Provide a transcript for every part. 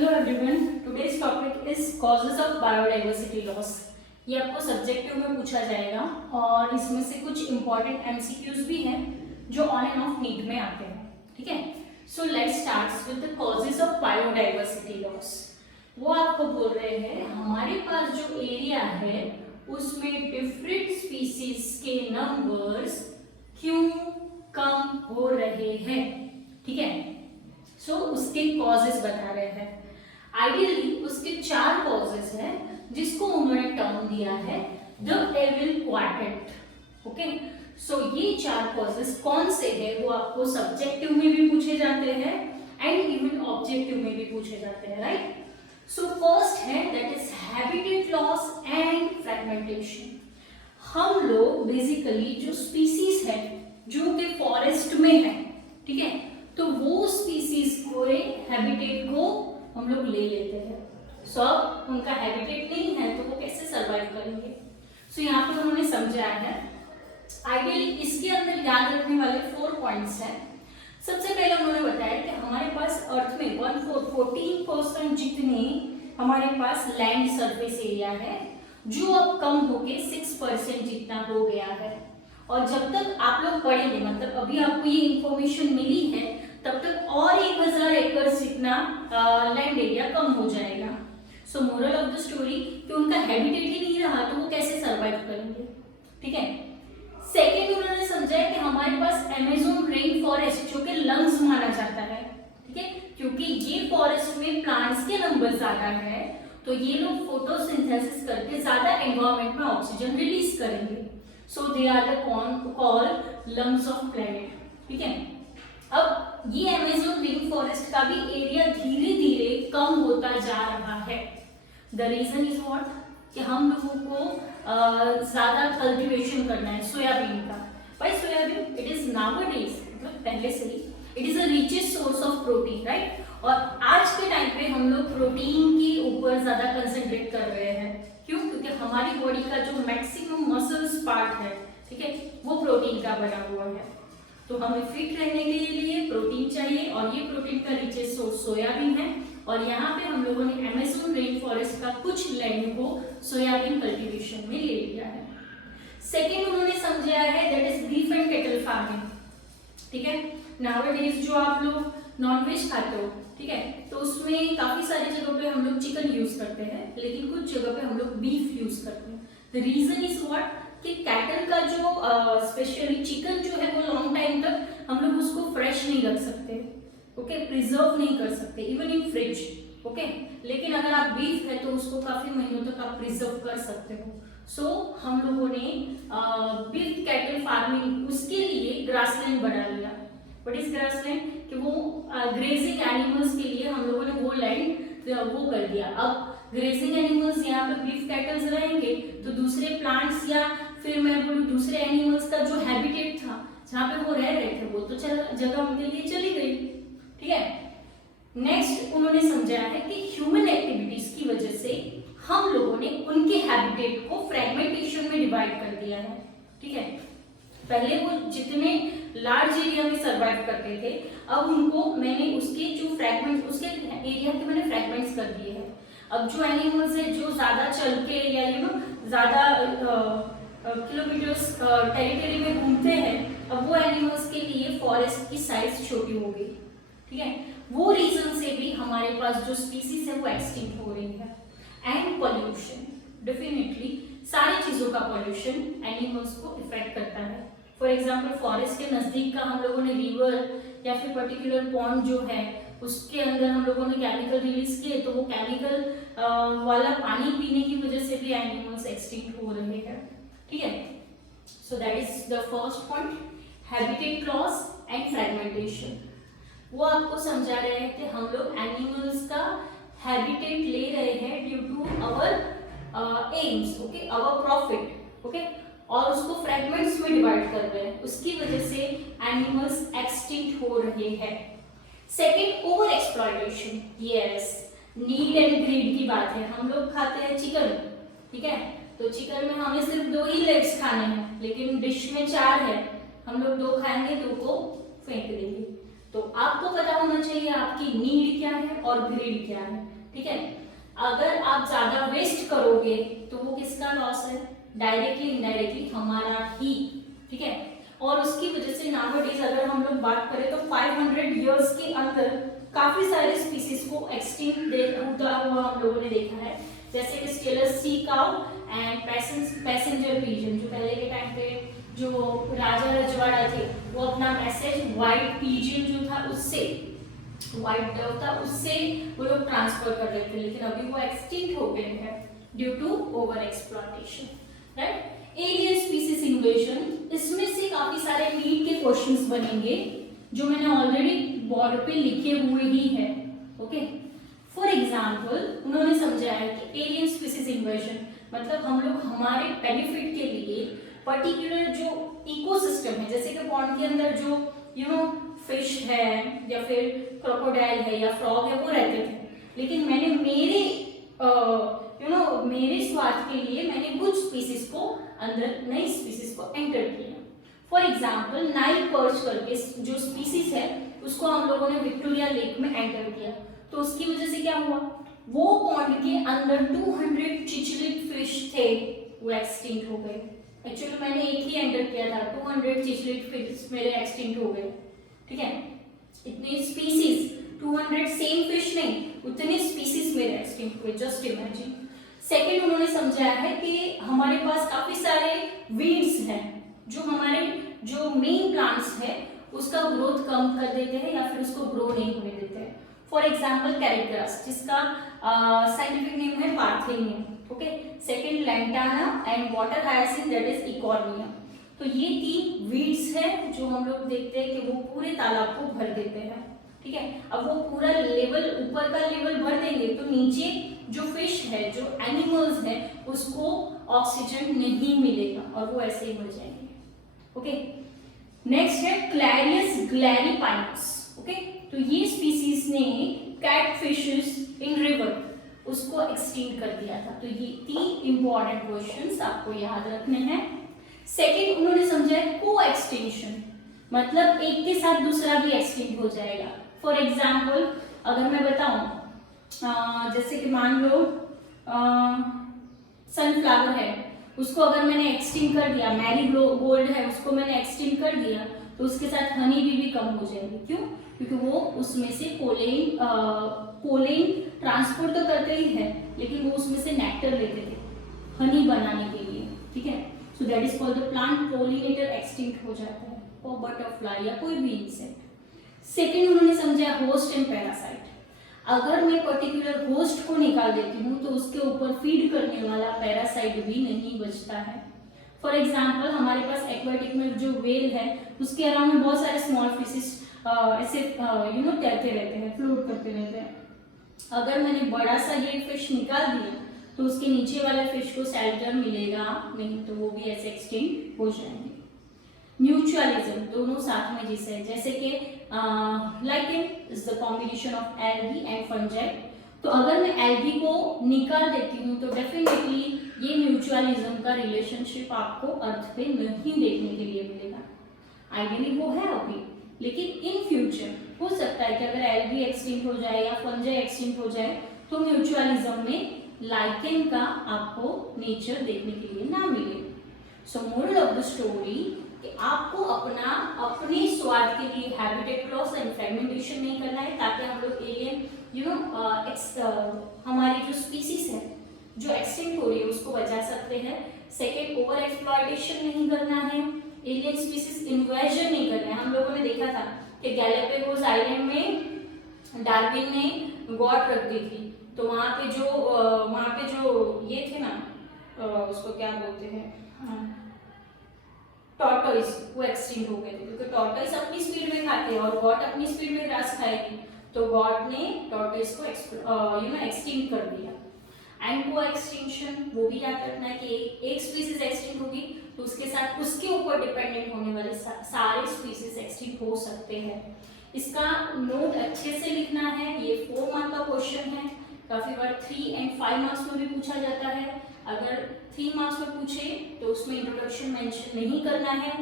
Hello everyone, today's topic is causes of biodiversity loss. ये आपको subjective में पूछा जाएगा और इसमें से कुछ इंपॉर्टेंट एमसीक्यूज भी हैं जो ऑन एंड ऑफ नीट में आते हैं। ठीक है, so let's start with the causes of biodiversity loss. वो आपको बोल रहे हैं हमारे पास जो एरिया है उसमें डिफरेंट स्पीसीज के नंबर्स क्यों कम हो रहे हैं। ठीक है, सो उसके कॉजेस बता रहे हैं। आइडियली उसके 4 कॉजेस हैं जिसको उन्होंने टर्म दिया है द एविल क्वाड्रेंट। ओके, सो ये 4 कॉजेस कौन से हैं वो आपको सब्जेक्टिव में भी पूछे जाते हैं एंड इवन ऑब्जेक्टिव में भी पूछे जाते हैं, राइट। सो फर्स्ट है that is habitat loss and fragmentation. हम लोग बेसिकली जो स्पीसीज है जो कि फॉरेस्ट में है, ठीक है, तो वो स्पीसीज को हैबिटेट को हम लोग ले लेते हैं। सो उनका हैबिटेट नहीं है तो वो कैसे सरवाइव करेंगे। सो यहाँ पर उन्होंने समझाया है। आइडियली इसके अंदर याद रखने वाले 4 पॉइंट्स हैं। सबसे पहले उन्होंने बताया कि हमारे पास अर्थ में 14% जितने हमारे पास लैंड सरफेस एरिया है जो अब कम होके 6% जितना हो गया है। और जब तक आप लोग पढ़ेंगे, मतलब अभी आपको ये इंफॉर्मेशन मिली है, तब तक और 1000 एकड़ जितना लैंड एरिया कम हो जाएगा। सो मोरल ऑफ द स्टोरी कि उनका हैबिटेट ही नहीं रहा तो वो कैसे सरवाइव करेंगे। ठीक है, सेकेंड उन्होंने समझाया कि हमारे पास अमेज़न रेन फॉरेस्ट जो कि लंग्स माना जाता है, ठीक है, क्योंकि ये फॉरेस्ट में प्लांट्स के नंबर ज्यादा है तो ये लोग फोटोसिंथेसिस करके ज्यादा एनवायरमेंट में ऑक्सीजन रिलीज करेंगे। So they are the called lungs of planet. ठीक है, अब ये अमेज़न रेन फॉरेस्ट का भी एरिया धीरे धीरे कम होता जा रहा है। द रीजन इज व्हाट कि हम लोगों को ज्यादा कल्टीवेशन करना है सोयाबीन का। भाई सोयाबीन इट इज नाउअडेज, मतलब पहले से ही it is a richest source of protein, right. और आज के टाइम पे हम लोग प्रोटीन के ऊपर ज्यादा कंसंट्रेट कर रहे हैं। क्यों? क्योंकि हमारी बॉडी का जो मैक्सिमम मसल्स पार्ट है, ठीक है, वो प्रोटीन का बना हुआ है। तो हमें फिट रहने के लिए प्रोटीन चाहिए और ये प्रोटीन का रिचेस्ट सोर्स सोयाबीन है। और यहाँ पे हम लोगों ने अमेज़न रेन फॉरेस्ट का कुछ लैंड को सोयाबीन कल्टीवेशन में ले लिया है। सेकेंड उन्होंने समझाया है that is beef and cattle farming. ठीक है, नाउअडेज जो आप लोग नॉनवेज खाते हो, ठीक है, तो उसमें काफी सारी जगहों पे हम लोग चिकन यूज करते हैं लेकिन कुछ जगह पे हम लोग बीफ यूज करते हैं। द रीजन इज व्हाट कि कैटल का जो स्पेशली चिकन जो है वो लॉन्ग टाइम तक हम लोग उसको फ्रेश नहीं रख सकते, ओके, प्रिजर्व नहीं कर सकते इवन इन फ्रिज, ओके। लेकिन अगर आप बीफ है तो उसको काफी महीनों तक आप प्रिजर्व कर सकते हो। सो हम लोगों ने बीफ कैटल फार्मिंग उसके लिए ग्रासलैंड बना लिया। What is grassland? कि वो ग्रेजिंग एनिमल्स के लिए हम लोगों ने वो लैंड वो कर दिया। अब ग्रेजिंग एनिमल्स यहाँ पे बीफ कैटल्स रहेंगे तो दूसरे प्लांट्स या फिर मैं बोलूँ दूसरे एनिमल्स का जो हैबिटेट था जहाँ पे वो रह रहे थे वो तो जगह उनके लिए चली गई। ठीक है, नेक्स्ट उन्होंने समझाया है कि ह्यूमन एक्टिविटीज की वजह से हम लोगों ने उनके हैबिटेट को फ्रेगमेंटेशन में डिवाइड कर दिया है। ठीक है, पहले वो जितने लार्ज एरिया में सरवाइव करते थे अब उनको मैंने उसके जो फ्रैगमेंट उसके एरिया के मैंने फ्रैगमेंट्स कर दिए हैं। अब जो एनिमल्स है जो ज्यादा चल के या ज्यादा किलोमीटर्स टेरिटरी में घूमते हैं, अब वो एनिमल्स के लिए फॉरेस्ट की साइज छोटी हो गई। ठीक है, वो रीजन से भी हमारे पास जो स्पीसीज है वो एक्सटिंक्ट हो रही है। एंड पॉल्यूशन, डेफिनेटली सारी चीजों का पॉल्यूशन एनिमल्स को इफेक्ट करता है। फॉर एग्जाम्पल फॉरेस्ट के नजदीक का हम लोगों ने रिवर या फिर पर्टिकुलर पॉन्ड जो है उसके अंदर हम लोगों ने केमिकल रिलीज किए तो वो केमिकल वाला पानी पीने की वजह से भी एनिमल्स एक्सटिंक्ट हो रहे हैं। ठीक है, so that is the first point, habitat loss and fragmentation. वो आपको समझा रहे हैं कि हम लोग एनिमल्स का हैबिटेट ले रहे हैं due to our aims, okay, our profit, okay, और उसको फ्रैगमेंट्स में डिवाइड कर रहे हैं, उसकी वजह से एनिमल्स एक्सटिंक्ट हो रहे हैं। Second, over exploitation. Yes, need and greed की बात है। हम लोग खाते हैं चिकन, ठीक है, तो चिकन में हमें सिर्फ 2 ही लेग्स खाने हैं लेकिन डिश में 4 है, हम लोग 2 खाएंगे 2 को फेंक देंगे। तो आपको पता होना चाहिए आपकी नीड क्या है और ग्रीड क्या है। ठीक है। अगर आप ज्यादा वेस्ट करोगे तो वो किसका लॉस है? डायरेक्टली इनडायरेक्टली हमारा ही, ठीक है। और उसकी वजह से नाउअडेज अगर हम लोग बात करें तो 500 इयर्स के अंदर काफी सारे स्पीसीज को एक्सटिंक्ट होता हुआ हम लोगों ने देखा है, जैसे कि stylus sea cow and passenger pigeon, जो पहले के टाइम पे जो राजा रजवाड़ा थे वो अपना मैसेज व्हाइट पिजन जो था उससे, व्हाइट डव था उससे वो लोग ट्रांसफर कर रहे थे, लेकिन अभी वो एक्सटिंक्ट हो गए हैं due to over exploitation, right. Alien species invasion, इसमें से काफी सारे नीट के क्वेश्चंस बनेंगे जो मैंने ऑलरेडी बोर्ड पे लिखे हुए ही है, ओके। फॉर एग्जाम्पल उन्होंने समझाया है कि एलियन स्पीसीज इन्वेजन मतलब हम लोग हमारे बेनिफिट के लिए पर्टिकुलर जो इकोसिस्टम है, जैसे कि पॉन्ड के अंदर जो फिश है या फिर क्रोकोडाइल है या फ्रॉग है वो रहते थे, लेकिन मैंने मेरे स्वार्थ के लिए मैंने कुछ स्पीसीज को अंदर, नई स्पीसीज को एंटर किया। फॉर एग्जाम्पल नाइल पर्च करके जो स्पीसीज है उसको हम लोगों ने विक्टोरिया लेक में एंटर किया, तो उसकी वजह से क्या हुआ, वो पॉन्ड के अंदर 200 चिचलिड फिश थे वो एक्सटिंक्ट हो गए। एक्चुअली मैंने एक ही एंटर किया था, 200 चिचलिड फिश मेरे एक्सटिंक्ट हो गए, ठीक है। इतने स्पीसीज 200 सेम फिश नहीं, उतने स्पीसीज मेरे एक्सटिंक्ट हुए, जस्ट इमेजिन। सेकेंड उन्होंने समझाया है कि हमारे पास काफी सारे वीड्स हैं जो हमारे जो मेन प्लांट्स है उसका ग्रोथ कम कर देते हैं या फिर उसको ग्रो नहीं होने देते हैं। फॉर एग्जाम्पल कैरेक्टर्स, जिसका साइंटिफिक नेम है parthenium, okay. Second lantana and water hyacinth that is Eichhornia. तो ये 3 वीड्स है जो हम लोग देखते हैं कि वो पूरे तालाब को भर देते हैं, ठीक है। अब वो पूरा लेवल, ऊपर का लेवल भर देंगे तो नीचे जो फिश है, जो एनिमल्स है, उसको ऑक्सीजन नहीं मिलेगा और वो ऐसे ही मर जाएंगे, ओके। नेक्स्ट है क्लैरियस ग्लैरीपाइनस, ओके। तो ये स्पीसीज ने कैट फिशेस इन रिवर उसको एक्सटिंक्ट कर दिया था। तो ये 3 इंपॉर्टेंट क्वेश्चंस आपको याद रखने हैं। सेकेंड उन्होंने समझा है को एक्सटिंक्शन, मतलब एक के साथ दूसरा भी एक्सटिंक्ट हो जाएगा। फॉर एग्जाम्पल अगर मैं बताऊं, जैसे कि मान लो सनफ्लावर है, उसको अगर मैंने एक्सटिंक्ट कर दिया, मैरीगोल्ड है उसको मैंने एक्सटिंक्ट कर दिया, तो उसके साथ हनी भी कम हो जाएगी। क्यों? क्योंकि वो उसमें से पोलेन ट्रांसपोर्ट तो करते ही है, लेकिन वो उसमें से नेक्टर लेते थे हनी बनाने के लिए, ठीक है। So that is called the plant pollinator extinct हो जाता है, और बटरफ्लाई या कोई भी इंसेक्ट। सेकेंड उन्होंने समझा होस्ट एंड पैरासाइट। अगर मैं पर्टिकुलर होस्ट को निकाल देती हूँ तो उसके ऊपर फीड करने वाला पैरासाइट भी नहीं बचता है। फॉर एग्जाम्पल हमारे पास एक्वेटिक में जो वेल है उसके अराउंड में बहुत सारे स्मॉल फिशेस ऐसे तैरते रहते हैं, फ्लोट करते रहते हैं। अगर मैंने बड़ा सा ये फिश निकाल दिया तो उसके नीचे वाले फिश को शेल्टर मिलेगा नहीं, तो वो भी ऐसे एक्सटिंक्ट हो जाएंगे। म्यूचुअलिज्म, दोनों साथ में जैसे कि lichen is the combination of algae and fungi. तो अगर मैं एल्गी को निकाल देती हूँ तो डेफिनेटली ये म्यूचुअलिज्म का रिलेशनशिप आपको अर्थ पे नहीं देखने के लिए मिलेगा। आइडियली वो है अभी, लेकिन इन फ्यूचर हो सकता है कि अगर एल्गी एक्सटिंक्ट हो जाए या फंजाई एक्सटिंक्ट हो जाए तो म्यूचुअलिज्म में लाइकेन का आपको नेचर देखने के लिए ना मिले। सो मोरल ऑफ द स्टोरी कि आपको अपने स्वार्थ के लिए हैबिटेट लॉस एंड फ्रेगमेंटेशन नहीं करना है, ताकि हम लोग एलियन हमारी जो स्पीसीज है जो एक्सटिंक्ट हो रही है उसको बचा सकते हैं। सेकेंड, ओवर एक्सप्लॉयटेशन नहीं करना है, एलियन स्पीसीज इन्वेजन नहीं करना है। हम लोगों ने देखा था कि गैलापागोस आइलैंड में डार्विन ने गॉट रख दी थी, तो वहाँ पे जो ये थे ना, उसको क्या बोलते हैं, टॉर्टोइस, वो एक्सटिंक्ट हो गए थे क्योंकि टॉर्टोइस अपनी स्पीड में खाते हैं और गॉट अपनी स्पीड में ग्रास खाएगी, तो गॉड ने टॉर्टोइस को एक्सटिंक्ट कर दिया। एंड को एक्सटिंक्शन, वो भी याद रखना है कि एक स्पीसीज एक्सटिंक्ट होगी तो उसके साथ उसके ऊपर डिपेंडेंट होने वाले सारे स्पीसीज एक्सटिंक्ट हो सकते हैं। इसका नोट अच्छे से लिखना है, ये 4 मार्क का क्वेश्चन है, काफी बार 3 और 5 मार्क्स में भी पूछा जाता है। अगर 3 मार्क्स में पूछे तो उसमें इंट्रोडक्शन मेंशन नहीं करना है,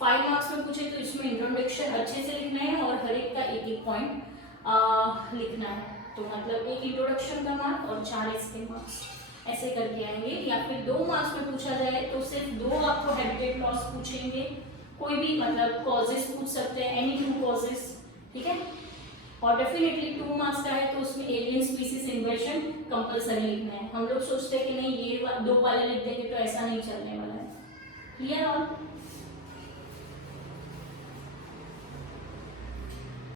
5 मार्क्स में पूछे तो इसमें इंट्रोडक्शन अच्छे से लिखना है और हर एक का एक पॉइंट लिखना है। तो मतलब एक इंट्रोडक्शन का मार्क और 4 इसके मार्क्स ऐसे करके आएंगे। या फिर 2 मार्क्स में पूछा जाए तो सिर्फ 2 आपको हैबिटेट लॉस पूछेंगे, कोई भी मतलब कॉजेस पूछ सकते हैं, एनी 2 कॉजेस, ठीक है। और डेफिनेटली 2 मार्क्स का है तो उसमें एलियन स्पीसीज इन्वर्जन कंपलसरी लिखना है। हम लोग सोचते हैं कि नहीं ये 2 वाले लिख देंगे तो ऐसा नहीं चलने वाला है। क्लियर? और